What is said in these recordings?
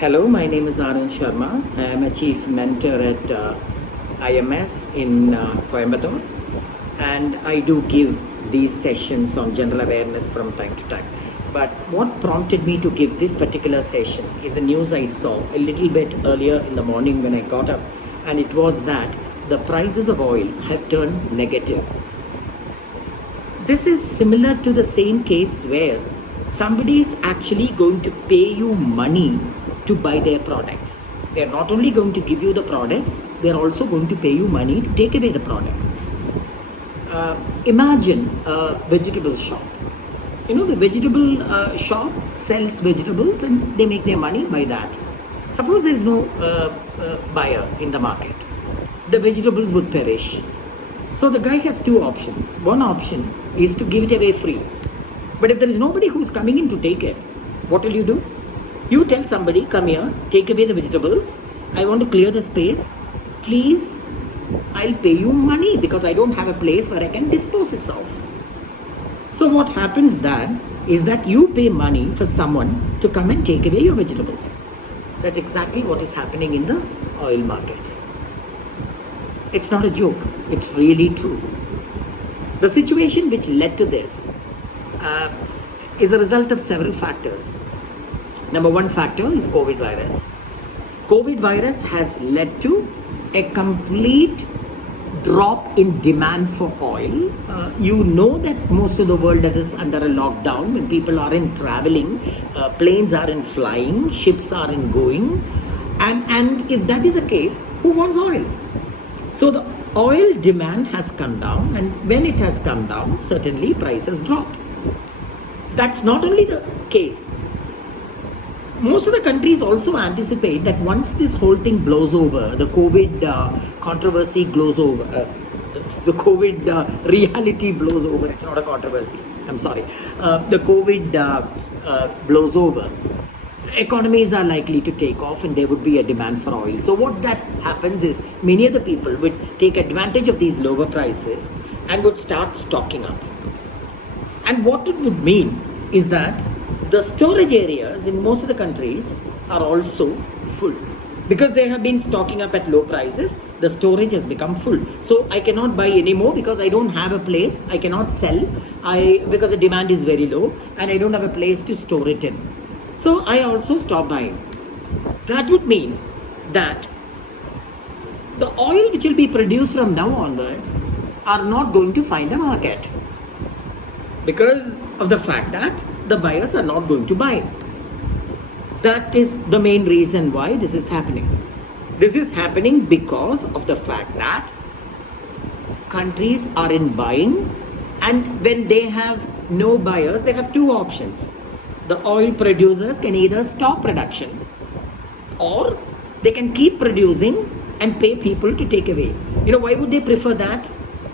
Hello, my name is Anand Sharma. I am a chief mentor at IMS in Coimbatore, and I do give these sessions on general awareness from time to time. But what prompted me to give this particular session is the news I saw a little bit earlier in the morning when I got up, and it was that the prices of oil have turned negative. This is similar to the same case where somebody is actually going to pay you money to buy their products. They are not only going to give you the products, they are also going to pay you money to take away the products. Imagine a vegetable shop. You know, the vegetable shop sells vegetables and they make their money by that. Suppose there is no buyer in the market. The vegetables would perish. So the guy has two options. One option is to give it away free. But if there is nobody who is coming in to take it, what will you do? You tell somebody, come here, take away the vegetables. I want to clear the space. Please, I'll pay you money because I don't have a place where I can dispose it of. So what happens then is that you pay money for someone to come and take away your vegetables. That's exactly what is happening in the oil market. It's not a joke. It's really true. The situation which led to this is a result of several factors. Number one factor is COVID virus. COVID virus has led to a complete drop in demand for oil. You know that most of the world is under a lockdown. When people aren't traveling, planes aren't flying, ships aren't going. And if that is the case, who wants oil? So the oil demand has come down, and when it has come down, certainly prices drop. That's not only the case. Most of the countries also anticipate that once this whole thing blows over, the COVID controversy blows over, the COVID reality blows over, it's not a controversy, I'm sorry, the COVID blows over, economies are likely to take off and there would be a demand for oil. So what that happens is many of the people would take advantage of these lower prices and would start stocking up. And what it would mean is that the storage areas in most of the countries are also full. Because they have been stocking up at low prices, the storage has become full. So I cannot buy anymore because I don't have a place. I cannot sell because the demand is very low and I don't have a place to store it in. So I also stop buying. That would mean that the oil which will be produced from now onwards are not going to find a market because of the fact that the buyers are not going to buy. That is the main reason why this is happening. This is happening because of the fact that countries are in buying, and when they have no buyers, they have two options. The oil producers can either stop production or they can keep producing and pay people to take away. You know, why would they prefer that?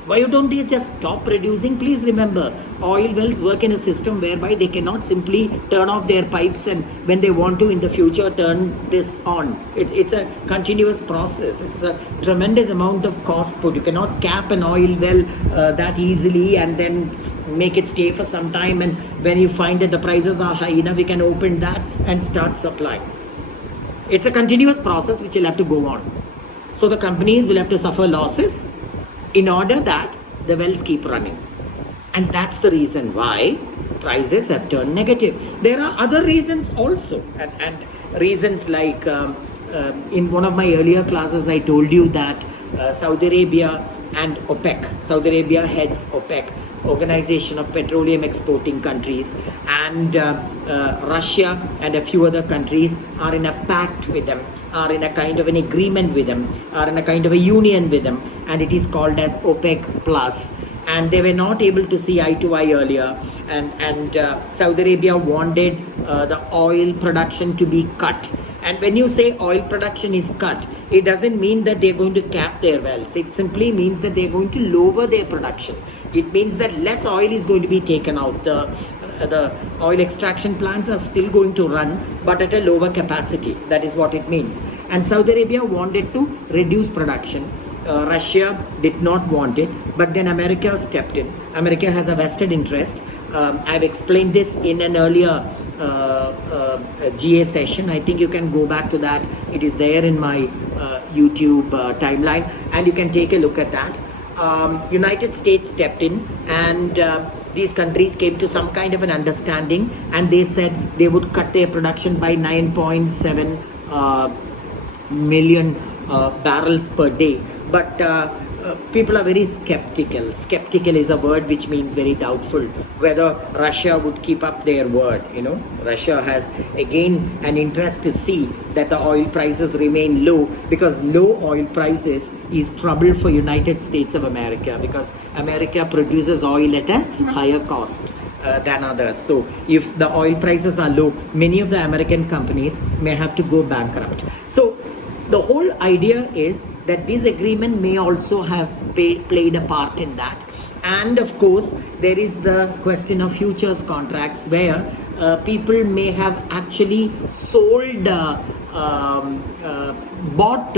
Why don't they just stop producing? Please remember, oil wells work in a system whereby they cannot simply turn off their pipes and when they want to in the future turn this on. It's a continuous process. It's a tremendous amount of cost put. You cannot cap an oil well that easily and then make it stay for some time, and when you find that the prices are high enough, you can open that and start supplying. It's a continuous process which will have to go on. So the companies will have to suffer losses in order that the wells keep running. And that's the reason why prices have turned negative. There are other reasons also, and reasons like in one of my earlier classes I told you that Saudi Arabia and OPEC, Saudi Arabia heads OPEC, Organization of Petroleum Exporting Countries, and Russia and a few other countries are in a pact with them, are in a kind of an agreement with them, are in a kind of a union with them, and it is called as OPEC Plus. And they were not able to see eye to eye earlier, and Saudi Arabia wanted the oil production to be cut. And when you say oil production is cut, it doesn't mean that they're going to cap their wells. It simply means that they're going to lower their production. It means that less oil is going to be taken out. The oil extraction plants are still going to run, but at a lower capacity. That is what it means. And Saudi Arabia wanted to reduce production. Russia did not want it, but then America stepped in. America has a vested interest. I've explained this in an earlier GA session. I think you can go back to that. It is there in my YouTube timeline, and you can take a look at that. United States stepped in, and these countries came to some kind of an understanding, and they said they would cut their production by 9.7 million barrels per day. But people are very skeptical. Skeptical is a word which means very doubtful whether Russia would keep up their word. Russia has again an interest to see that the oil prices remain low, because low oil prices is trouble for United States of America, because America produces oil at a higher cost than others. So if the oil prices are low, many of the American companies may have to go bankrupt. So the whole idea is that this agreement may also have played a part in that. And of course, there is the question of futures contracts, where people may have actually sold, bought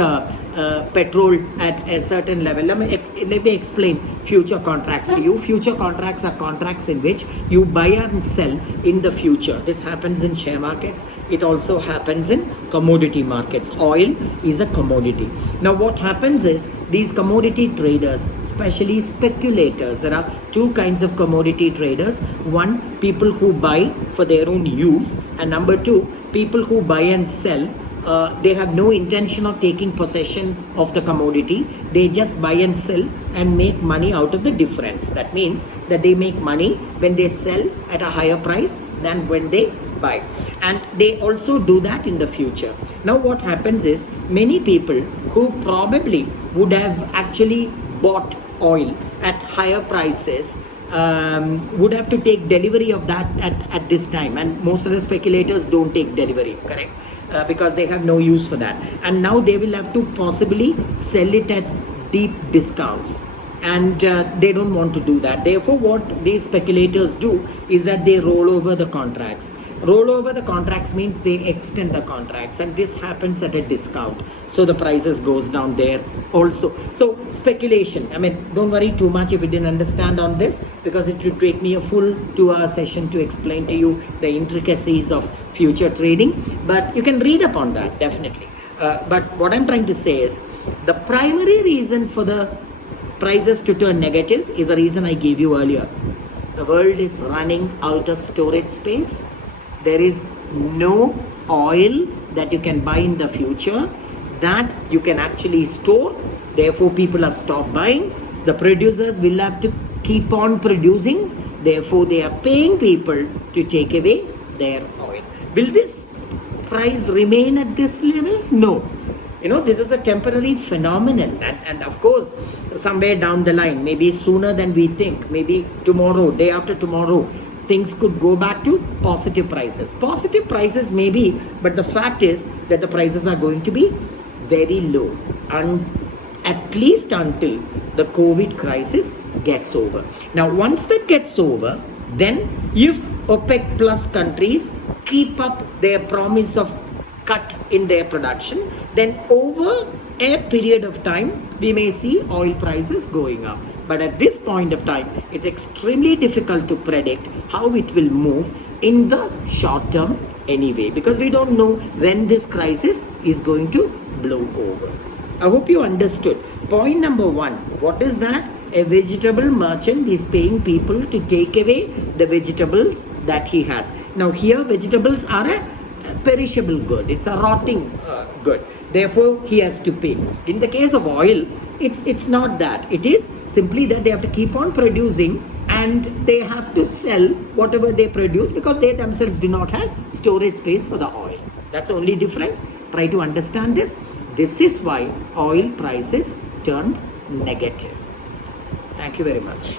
petrol at a certain level. Let me explain future contracts to you. Future contracts are contracts in which you buy and sell in the future. This happens in share markets. It also happens in commodity markets. Oil is a commodity. Now what happens is, these commodity traders, especially speculators, there are two kinds of commodity traders. One, people who buy for their own use, and number two, people who buy and sell. They have no intention of taking possession of the commodity. They just buy and sell and make money out of the difference. That means that they make money when they sell at a higher price than when they buy. And they also do that in the future. Now what happens is, many people who probably would have actually bought oil at higher prices would have to take delivery of that at this time. And most of the speculators don't take delivery, correct? Because they have no use for that, and now they will have to possibly sell it at deep discounts, and they don't want to do that. Therefore, what these speculators do is that they roll over the contracts. Roll over the contracts means they extend the contracts, and this happens at a discount, so the prices goes down there also. So speculation, don't worry too much if you didn't understand on this, because it would take me a full 2-hour session to explain to you the intricacies of future trading, but you can read up on that definitely. But what I'm trying to say is, the primary reason for the prices to turn negative is the reason I gave you earlier. The world is running out of storage space. There is no oil that you can buy in the future that you can actually store. Therefore, people have stopped buying. The producers will have to keep on producing. Therefore, they are paying people to take away their oil. Will this price remain at this levels? No. This is a temporary phenomenon, and of course, somewhere down the line, maybe sooner than we think, maybe tomorrow, day after tomorrow, things could go back to positive prices. Positive prices maybe, but the fact is that the prices are going to be very low, at least until the COVID crisis gets over. Now, once that gets over, then if OPEC plus countries keep up their promise of cut in their production, then over a period of time, we may see oil prices going up. But at this point of time, it's extremely difficult to predict how it will move in the short term anyway, because we don't know when this crisis is going to blow over. I hope you understood. Point number one, what is that? A vegetable merchant is paying people to take away the vegetables that he has. Now here, vegetables are a perishable good. It's a rotting good. Therefore, he has to pay. In the case of oil, it's not that. It is simply that they have to keep on producing, and they have to sell whatever they produce, because they themselves do not have storage space for the oil. That's the only difference. Try to understand this. This is why oil prices turned negative. Thank you very much.